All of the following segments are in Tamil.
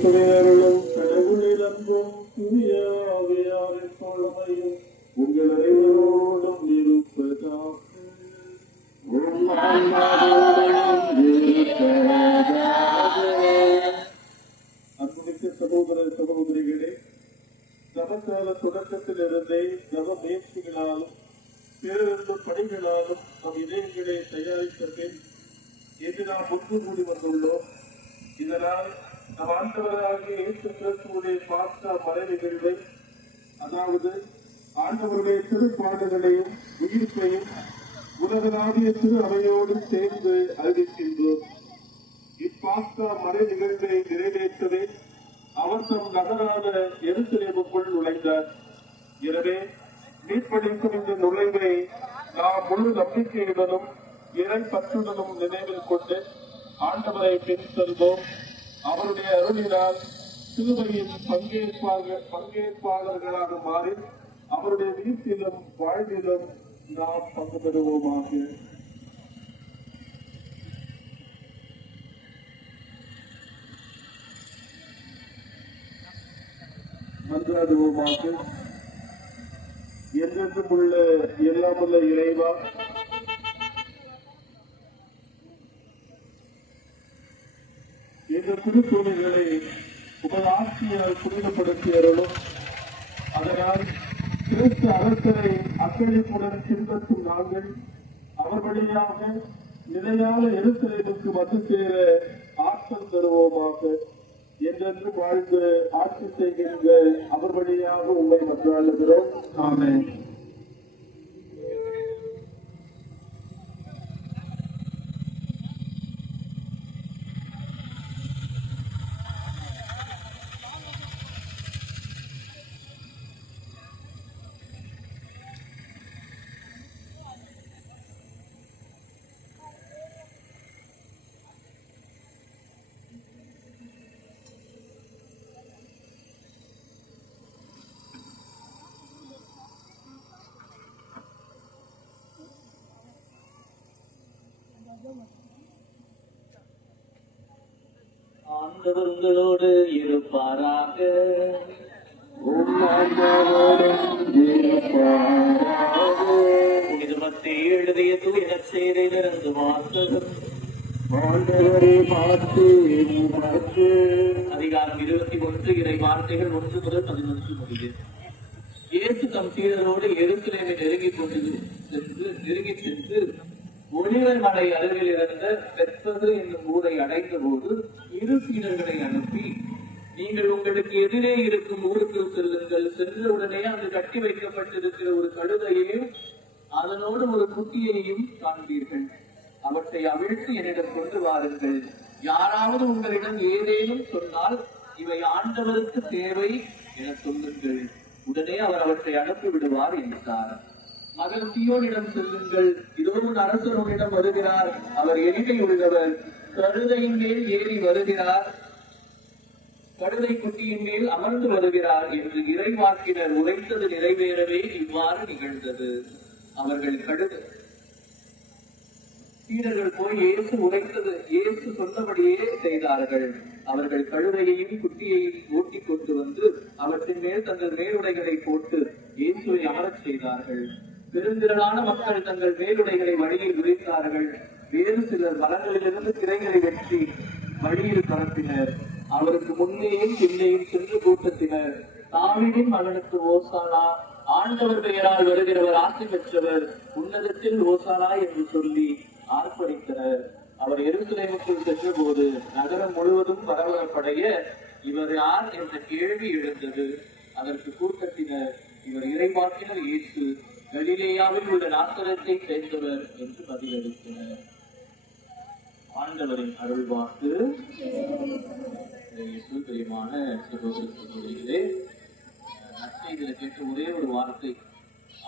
துணையருளும் கடவுளில் அன்பும் தூய ஆவியாரின் தோழமையும் உங்கள் அனைவரோடும் இருப்பதாக. அன்புமிக்க சகோதர சகோதரிகளே, தவக்கால தொடக்கத்திலிருந்தே தவ முயற்சிகளாலும் பேருந்து பணிகளாலும் நம் இதயங்களை தயாரித்த பின் என்று நாம் ஒன்று கூடி வந்துள்ளோம். இதனால் நம் ஆண்டவராகிய இயேசு கிறிஸ்துவுடைய பாஸ்கா மறை நிகழ்வை, அதாவது ஆண்டவருடைய திருப்பாடுகளையும் உயிர்ப்பையும் உலகளாவிய திரு அவையோடு சேர்ந்து அறிவிக்கின்றோம். இப்பாஸ்கா மறை நிகழ்வை நிறைவேற்றவே அவர் தம் நகரான எருசலேமுக்குள் நுழைந்தார். எனவே மீட்பளிக்கும் இந்த நுழைவை நாம் முழு நம்பிக்கையுடனும் இறை பற்றுடனும் நினைவில் கொண்டு ஆண்டவரை பின் செல்வோம். அவருடைய அருளினால் சிலுவையின் பங்கேற்பாளர்களாக மாறி அவருடைய வீட்டிலும் வாழ்விலும் நாம் பங்கு பெறுவோமாக. மன்றாடுவோமாக. என்றென்றும் உள்ள எல்லாமுள்ள இறைவா, இந்த திருத்தூணிகளை உங்கள் ஆட்சியால் புனிதப்படுத்தி அருளும். அதனால் கிறிஸ்து அரசரை அக்களிப்புடன் பின்பற்றும் நாங்கள் அவர் வழியாக நிலையான எருசலேமுக்கு வந்து சேர ஆற்றல் தருவோமாக. என்றென்று வாழ்ந்து ஆட்சி செய்கின்ற அவர் வழியாக உங்களை மன்றாடுகிறோம். ஆமென். ஆண்டவர் உங்களோடு இருப்பாராக. இருபத்தி எழுதிய தூய செய்தியிலிருந்து வாசகம். அதிகாரம் 21 இறை வார்த்தைகள் 1 முதல் 11 முடிய. இயேசு தம் சீடரோடு எருசலேமை நெருங்கி சென்று ஒலிவல் மலை அருகில் இருந்த பெத்பகு என்னும் ஊரை அடைந்த போது இரு சீடர்களை அனுப்பி, நீங்கள் உங்களுக்கு எதிரே இருக்கும் ஊருக்கு செல்லுங்கள். சென்றவுடனே அங்கு கட்டி வைக்கப்பட்டிருக்கிற ஒரு கழுதையையும் அதனோடு ஒரு குட்டியையும் காண்பீர்கள். அவற்றை அவிழ்த்து என்னிடம் கொண்டு வாருங்கள். யாராவது உங்களிடம் ஏதேனும் சொன்னால் இவை ஆண்டவருக்கு தேவை என சொல்லுங்கள். உடனே அவர் அவற்றை அனுப்பி விடுவார் என்றார். மகள் சீயோனிடம் செல்லுங்கள். இதோ உன் அரசர் உன்னிடம் வருகிறார். அவர் எளிமை உள்ளவர். கழுதையின் மேல் ஏறி வருகிறார், கழுதை குட்டியின் மேல் அமர்ந்து வருகிறார் என்று இறைவாக்கினர் உரைத்தது நிறைவேறவே இவ்வாறு நிகழ்ந்தது. அவர்கள் சீடர்கள் போய் இயேசு சொன்னபடியே செய்தார்கள். அவர்கள் கழுதையையும் குட்டியையும் ஓட்டிக் கொண்டு வந்து அவற்றின் மேல் தங்கள் மேலுடைகளை போட்டு இயேசுவை அமரச் செய்தார்கள். பெருந்திரளான மக்கள் தங்கள் மேலுடைகளை வழியில் விரித்தார்கள். வேறு சிலர் மரங்களிலிருந்து திரைகளை வெற்றி வழியில் பரப்பினர். அவருக்கு முன்னேயும் பின்னேயும் சென்று கூட்டத்தினர், தாவீதின் மகனுக்கு ஓசானா, ஆண்டவர் பெயரால் வருகிறவர் ஆசி பெற்றவர், உன்னதத்தில் ஓசானா என்று சொல்லி ஆர்ப்பரித்தனர். அவர் எருசலேமுக்குள் சென்ற போது நகரம் முழுவதும் பரபரப்படைய இவர் யார் என்ற கேள்வி எழுந்தது. அதற்கு கூட்டத்தினர், இவர் இறைவாக்கினர் இயேசு, கலிலேயாவில் உள்ள நாசரத்தை சேர்ந்தவர் என்று பதிலளித்தனர். ஆண்டவரின் அருள்வாக்கு. பிரியமான சகோதரர்களே, நற்செய்தியில கேட்ட ஒரே ஒரு வார்த்தை,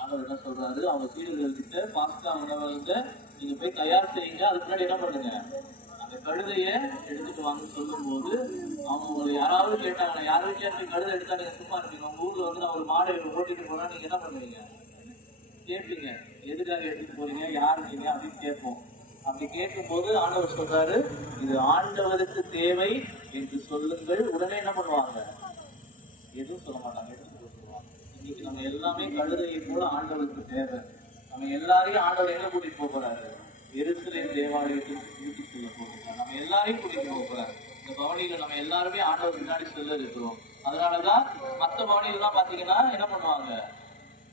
ஆண்டவர் என்ன சொல்றாரு, அவங்க சீடர்கள் கிட்ட பாஸ்கா உணவகத்தை நீங்க போய் தயார் செய்யுங்க. அதுக்கு முன்னாடி என்ன பண்ணுங்க, அந்த கழுதைய எடுத்துட்டு வாங்க சொல்லும் போது அவங்க யாராவது கேட்டாங்க, யாரும் கேட்டு கழுதை எடுத்தா நீங்க சும்மா இருப்பீங்க? உங்க ஊர்ல வந்து நான் ஒரு மாடை ஓட்டிட்டு போனா நீங்க என்ன பண்ணுவீங்க? கேட்பீங்க, எதுக்காக எடுத்துட்டு போறீங்க, யார் நீங்க அப்படின்னு கேட்போம். அப்படி கேட்கும் போது ஆண்டவர் சொல்றாரு, இது ஆண்டவருக்கு தேவை என்று சொல்லுங்கள். உடனே என்ன பண்ணுவாங்க? எதுவும் சொல்ல மாட்டாங்க, எடுத்துட்டு சொல்லுவாங்க. இன்னைக்கு நம்ம எல்லாமே கழுதையை போல ஆண்டவருக்கு தேவை. நம்ம எல்லாரையும் ஆண்டவர் எங்க கூட்டிட்டு போக போறாரு? எருசலேம் தேவாலயத்துக்கு கூட்டிட்டு செல்ல போகிறார். நம்ம எல்லாரையும் கூட்டிட்டு போக போறாரு. இந்த பவனியில நம்ம எல்லாருமே ஆண்டவர் முன்னாடி செல்ல இருக்கிறோம். அதனாலதான் மத்த பவனியில எல்லாம் பாத்தீங்கன்னா என்ன பண்ணுவாங்க?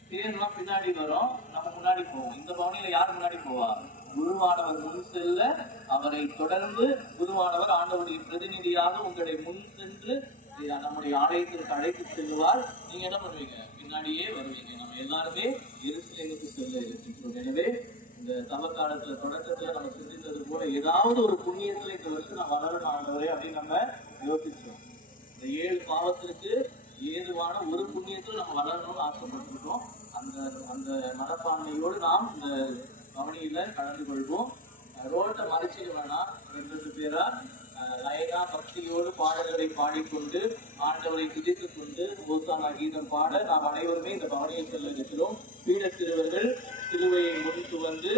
தேர்லாம் பின்னாடி வரும், நம்ம முன்னாடி போவோம். இந்த பவனியில யார் முன்னாடி போவா? குருவானவர் முன் செல்ல, அவரை தொடர்ந்து குருவானவர் ஆண்டவருடைய பிரதிநிதியாக உங்களை முன் சென்று நம்முடைய ஆலயத்திற்கு அழைத்து செல்லுவார். நீங்க என்ன பண்ணுவீங்க? பின்னாடியே வருவீங்க. நம்ம எல்லாருமே எருசலேமுக்கு செல்ல இருக்கின்றோம். எனவே இந்த தவக்காலத்துல தொடக்கத்துல நம்ம சிந்தித்தது போல ஏதாவது ஒரு புண்ணியத்துல இந்த வருஷம் நான் வளரணும் ஆண்டவரே அப்படின்னு நம்ம யோசிச்சோம். இந்த 7 பாவத்திற்கு ஏதுவான ஒரு புண்ணியத்துல நம்ம வளரணும்னு ஆசைப்பட்டிருக்கோம். அந்த அந்த மனப்பான்மையோடு நாம் இந்த பவனியில கலந்து கொள்வோம். ரோட்டை மறைச்சிட வேணாம். 2 பேரா லயனா பக்தியோடு பாடல்களை பாடிக்கொண்டு ஆண்டவரை துதித்துக் கொண்டு ஓசானா கீதம் பாட நாம் அனைவருமே இந்த பவனியை செல்ல இருக்கிறோம். பீட சிறுவர்கள் சிலுவையை முன்னிட்டு வந்து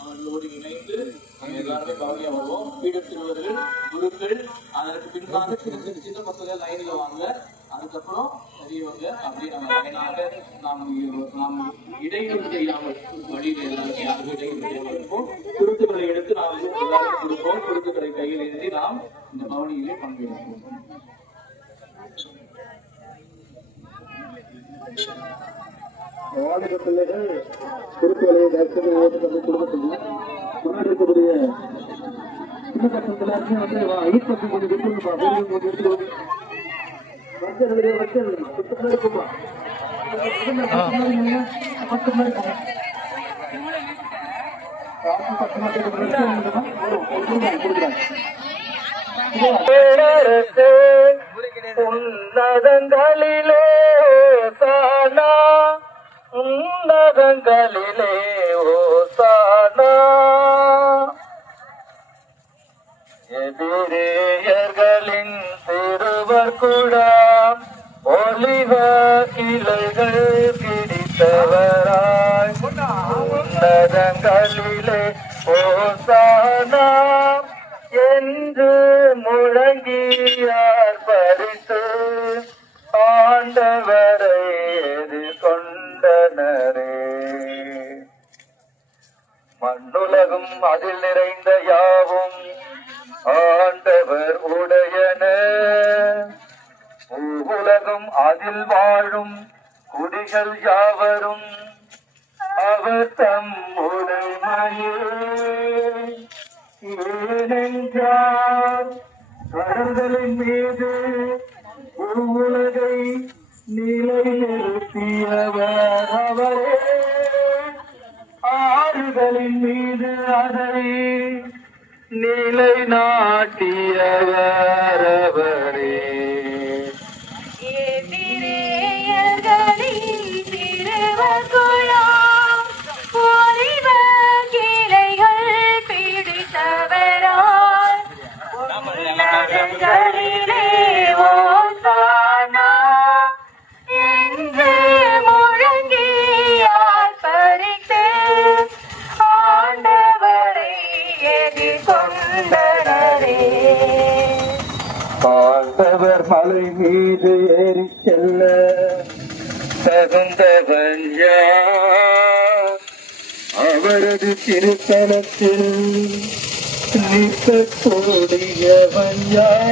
அவர்களோடு இணைந்து நம்ம எல்லாருமே பவனியா வருவோம். பீட சிறுவர்கள் குருக்கள், அதற்கு பின்பாக சின்ன பசங்க லைன்ல வாங்க. அதுக்கப்புறம் பெரியவங்க அப்படி நம்ம லைனாக நாம் இடையூறு செய்யாமல் வழியில் எல்லாருமே யாருக்கும் இடையூறு செய்யாமல் இருப்போம். குருத்துக்களை எடுத்து நாம் எல்லாருக்கும் கொடுப்போம். குருத்துக்களை கையில் எழுதி நாம் இந்த பவனியிலே பங்கெடுப்போம். வாலிப பிள்ளைகள் குருத்துவலையை தரிசனத்தை ஓட்டுறது குடும்பத்தில் முன்னாடி இருக்கக்கூடிய சின்ன பசங்க வந்து அழுத்தத்தை கொஞ்சம் விட்டுருப்பா. வெளியே கொஞ்சம் எடுத்து இருக்குமா உன்னதங்களிலே ஓசானா, உன்னதங்களிலே ஓசானா. எதிரேயர்களின் சிறுவர் கூடாம் ஒலிவ கிளைகள் பிடித்தவராய் உன்னதங்களிலே ஓசானா என்று முழங்கியார் பரிசு ஆண்டவரை எதிர்கொண்டனரே. மண்ணுலகும் அதில் நிறைந்த யாவும் ஆண்டவர் உடையன, உலகம் அதில் வாழும் குடிகள் யாவரும் அவர் தம் உடைமையே. ஏனென்றால் கடல்களின் மீது உலகை நிலைநிறுத்தியவர் அவரே, ஆறுகளின் மீது அதை நிலைநாட்டியவர் அவரே. ஆண்டவர் மலை மீது ஏறி செல்ல தகுந்தவன் யார்? அவரது திருத்தலத்தில் நிற்கக்கூடியவன் யார்?